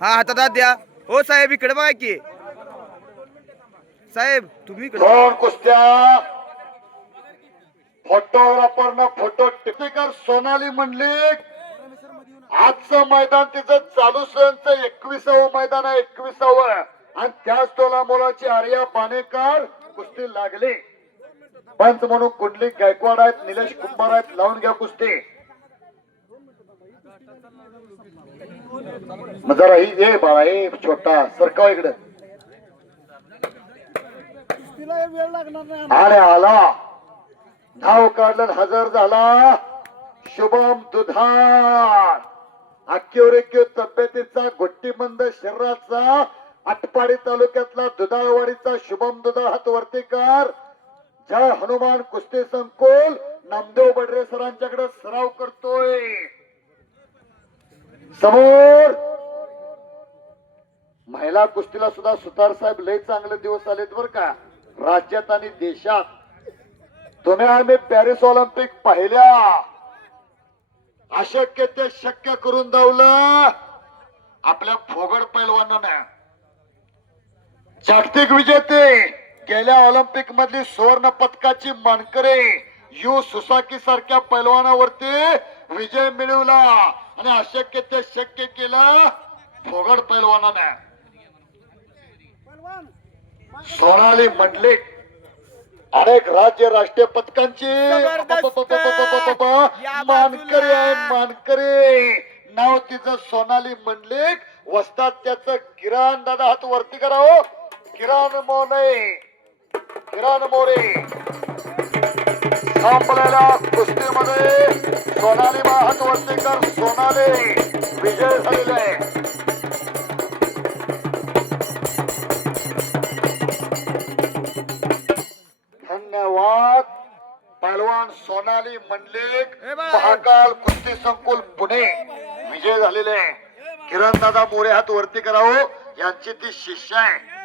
हा हातात द्या. हो साहेब इकडे बघा की साहेब तुम्ही दोन कुस्त्या फोटोग्राफर न फोटो टिपेकर सोनाली मंडलिक आजचं मैदान तिचं चालू सणचं 21वं मैदान आहे 21वं आणि त्याच तोला मोलाची आर्या पानेकर कुस्ती लागली. पंच म्हणून कुंडलिक गायकवाड आहेत निलेश कुंभार आहेत लावून घ्या कुस्ती. जरा ही ये बाळा हे छोटा सरकाव इकडे अरे आला धाव काढलं हजर झाला शुभम दुधार अख्खीवर एक्कीव तब्येतीचा गोट्टीबंद शरीराचा आटपाडी तालुक्यातला दुधाळवाडीचा शुभम दुधाळ हात वरती कर. जय हनुमान कुस्ती संकुल नामदेव बडरे सरांच्याकडे सराव करतोय. समोर महिला कुस्तीला सुद्धा सुतार साहेब लय चांगले दिवस आलेत बर का राज्यात आणि देशात. तुम्ही आम्ही पॅरिस ऑलिम्पिक पाहिल्या अशक्य ते शक्य करून दावलं आपल्या फोगड पैलवानांना. जागतिक विजेते गेल्या ऑलिम्पिक मधली सुवर्ण पदकाची मानकरी यू सुसाकी सारख्या पैलवानावरती विजय मिळवला आणि अशक्य ते शक्य केलं फोगड पैलवानाने. सोनाली मंडलिक अनेक राज्य राष्ट्रीय पदकांची मानकरी आहे मानकरी. नाव तिचं सोनाली मंडलिक वस्तात त्याचं किरण दादा हात वरती करावं. किरण मोरे संपलेल्या कुस्तीमध्ये सोनाली हात वरती कर. सोनाली विजय झालेला आहे. धन्यवाद. पहलवान सोनाली मंडलिक महाकाल कुस्ती संकुल पुणे विजय झालेले. किरण दादा मोरे हात वरती करावं यांची ती शिष्य आहे.